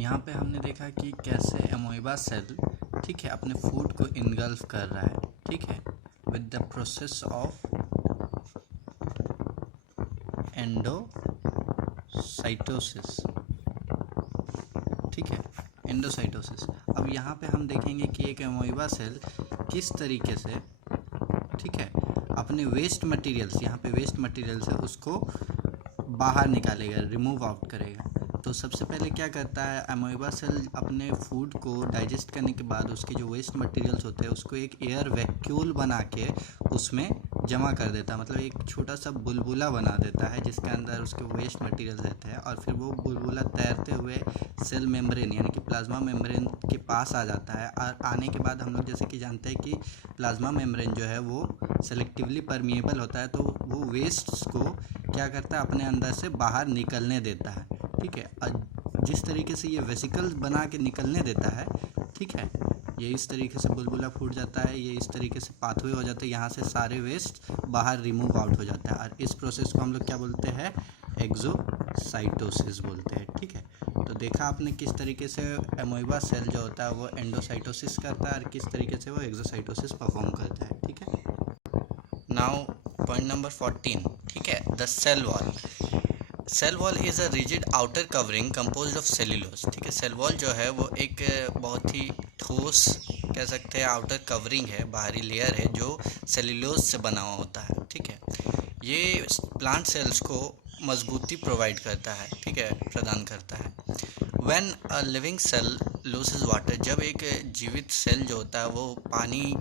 यहाँ पे हमने देखा कि कैसे अमोइबा सेल, ठीक है, अपने फूड को इनगल्फ कर रहा है, ठीक है, with the process of endocytosis, ठीक है, एंडोसाइटोसिस। अब यहाँ पे हम देखेंगे कि एक अमोइबा सेल किस तरीके से, ठीक है, अपने वेस्ट मटेरियल्स, यहाँ पे वेस्ट मटेरियल्स है, उसको बाहर निकालेगा, रिमूव आउट करेगा। तो सबसे पहले क्या करता है अमोइबा सेल, अपने फूड को डाइजेस्ट करने के बाद उसके जो वेस्ट मटेरियल्स होते हैं उसको एक एयर वैक्यूल बना के उसमें जमा कर देता है, मतलब एक छोटा सा बुलबुला बना देता है जिसके अंदर उसके वेस्ट मटेरियल रहते हैं, और फिर वो बुलबुला तैरते हुए सेल मेम्ब्रेन यानी कि प्लाज्मा मेम्ब्रेन के पास आ जाता है। और आने के बाद हम लोग जैसे कि जानते हैं कि प्लाज्मा मेम्ब्रेन जो है वो सेलेक्टिवली परमिएबल होता है, तो वो वेस्ट्स को क्या करता है अपने अंदर से बाहर निकलने देता है, ठीक है। जिस तरीके से ये वेसिकल्स बना के निकलने देता है, ठीक है, ये इस तरीके से बुलबुला फूट जाता है, ये इस तरीके से पाथवे हो जाते हैं, यहाँ से सारे वेस्ट बाहर रिमूव आउट हो जाता है, और इस प्रोसेस को हम लोग क्या बोलते हैं, एक्सोसाइटोसिस बोलते हैं, ठीक है। तो देखा आपने किस तरीके से अमोइबा सेल जो होता है वो एंडोसाइटोसिस करता है और किस तरीके से वो एक्सोसाइटोसिस परफॉर्म करता है, ठीक है। नाउ पॉइंट नंबर 14, ठीक है, the cell wall. Cell wall is a rigid outer covering composed of cellulose, ठीक है। सेल वॉल जो है वो एक बहुत ही ठोस कह सकते हैं आउटर कवरिंग है, बाहरी लेयर है जो सेल्यूलोज से बना हुआ होता है, ठीक है। ये प्लांट सेल्स को मजबूती प्रोवाइड करता है, ठीक है, प्रदान करता है। When a living cell loses water, जब एक जीवित सेल जो होता है वो पानी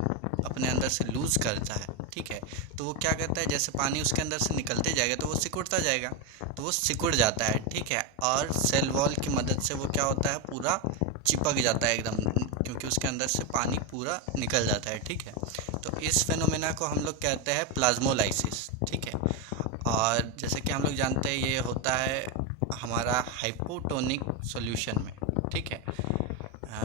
अपने अंदर से लूज़ करता है, ठीक है, तो वो क्या करता है, जैसे पानी उसके अंदर से निकलते जाएगा तो वो सिकुड़ता जाएगा, तो वो सिकुड़ जाता है, ठीक है, और सेल वॉल की मदद से वो क्या होता है, पूरा चिपक जाता है एकदम, क्योंकि उसके अंदर से पानी पूरा निकल जाता है, ठीक है। तो इस फेनोमेना को हम लोग कहते हैं प्लाज्मोलाइसिस, ठीक है। और जैसे कि हम लोग जानते हैं ये होता है हमारा हाइपोटोनिक सॉल्यूशन में, ठीक है,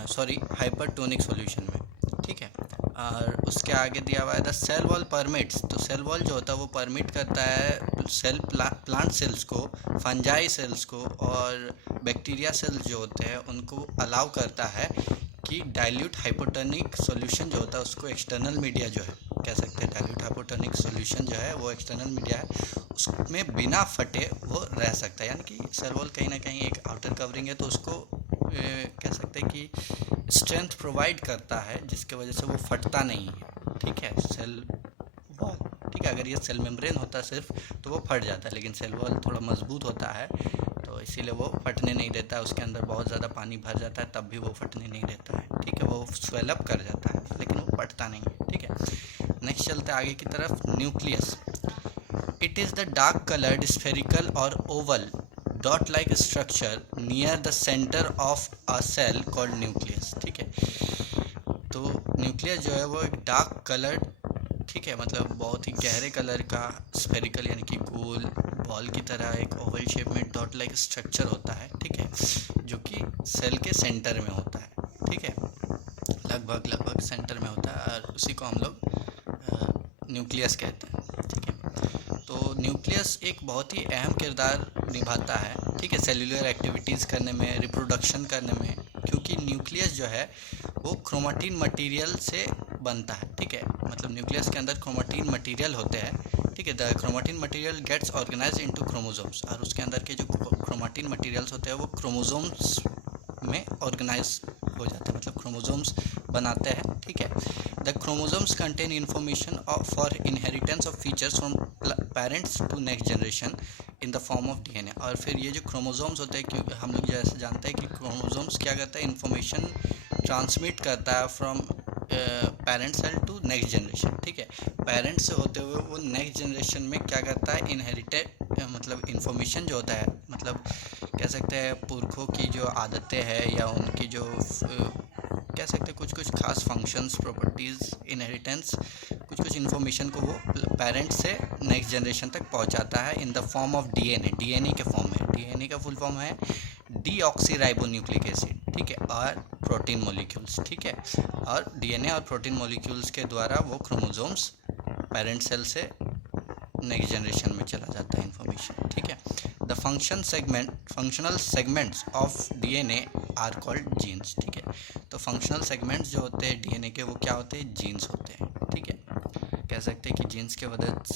सॉरी हाइपरटोनिक सॉल्यूशन में, ठीक है। और उसके आगे दिया हुआ है द सेल वॉल परमिट्स, तो सेल वॉल जो होता है वो परमिट करता है सेल प्लांट सेल्स को, फंजाई सेल्स को और बैक्टीरिया सेल्स जो होते हैं उनको अलाउ करता है कि डाइल्यूट हाइपोटोनिक सॉल्यूशन जो होता है उसको एक्सटर्नल मीडिया जो है कह सकते हैं, डाइल्यूट हाइपोटोनिक सॉल्यूशन जो है वो एक्सटर्नल मीडिया है उसमें बिना फटे वो रह सकता है, यानी कि सेल वॉल कहीं ना कहीं एक आउटर कवरिंग है तो उसको कह सकते हैं कि स्ट्रेंथ प्रोवाइड करता है जिसके वजह से वो फटता नहीं है, ठीक है, सेल वॉल, ठीक है। अगर ये सेल मेम्ब्रेन होता सिर्फ तो वो फट जाता है, लेकिन सेल वॉल थोड़ा मजबूत होता है तो इसीलिए वो फटने नहीं देता है, उसके अंदर बहुत ज़्यादा पानी भर जाता है तब भी वो फटने नहीं देता है, ठीक है, वो स्वेलअप कर जाता है लेकिन वो फटता नहीं है, ठीक है। नेक्स्ट चलते आगे की तरफ, nucleus. It is the dark coloured spherical और oval dot like structure near the centre of a cell called nucleus, ठीक है। तो न्यूक्लियस जो है वो एक डार्क कलर्ड, ठीक है, मतलब बहुत ही गहरे कलर का स्फेरिकल यानी कि गोल बॉल की तरह एक ओवल शेप में डॉट लाइक स्ट्रक्चर होता है, ठीक है, जो कि सेल के सेंटर में होता है, ठीक है, लगभग सेंटर में होता है और उसी को हम लोग न्यूक्लियस कहते हैं, ठीक है। तो न्यूक्लियस एक बहुत ही अहम किरदार निभाता है, ठीक है, सेल्यूलर एक्टिविटीज़ करने में, रिप्रोडक्शन करने में, क्योंकि न्यूक्लियस जो है वो क्रोमेटिन मटेरियल से बनता है, ठीक है, मतलब न्यूक्लियस के अंदर क्रोमेटिन मटेरियल होते हैं, ठीक है। The chromatin material gets organised into chromosomes, और उसके अंदर के जो क्रोमेटिन मटेरियल्स होते हैं वो क्रोमोसोम्स में ऑर्गेनाइज हो जाते हैं, मतलब क्रोमोसोम्स बनाते हैं, ठीक है। The chromosomes contain information for inheritance of features from parents to next generation in the form of DNA, और फिर ये जो क्रोमोसोम्स होते हैं, क्योंकि हम लोग जैसे जानते हैं कि क्रोमोसोम्स क्या करता है, इन्फॉर्मेशन ट्रांसमिट करता है from parent cell to next generation, ठीक है। पेरेंट से होते हुए वो नेक्स्ट जनरेशन में क्या करता है, इनहेरिटेड मतलब इन्फॉर्मेशन जो होता है, मतलब कह सकते हैं पुरखों की जो आदतें हैं या उनकी जो कह सकते हैं कुछ खास फंक्शंस, प्रॉपर्टीज़, इनहेरिटेंस, कुछ इन्फॉर्मेशन को वो पेरेंट से नेक्स्ट जनरेशन तक पहुंचाता है इन द फॉर्म ऑफ डीएनए के फॉर्म में। डीएनए का फुल फॉर्म है डीऑक्सीराइबोन्यूक्लिक एसिड, ठीक है, और प्रोटीन मॉलिक्यूल्स, ठीक है, और डीएनए और प्रोटीन मॉलिक्यूल्स के द्वारा वो क्रोमोसोम्स पेरेंट सेल से नेक्स्ट जनरेशन में चला जाता है इन्फॉर्मेशन, ठीक है। The functional segments of DNA are called genes. ठीक है, तो फंक्शनल सेगमेंट्स जो होते हैं डीएनए के वो क्या होते हैं, जीन्स होते हैं। ठीक है, कह सकते हैं कि जीन्स के वजह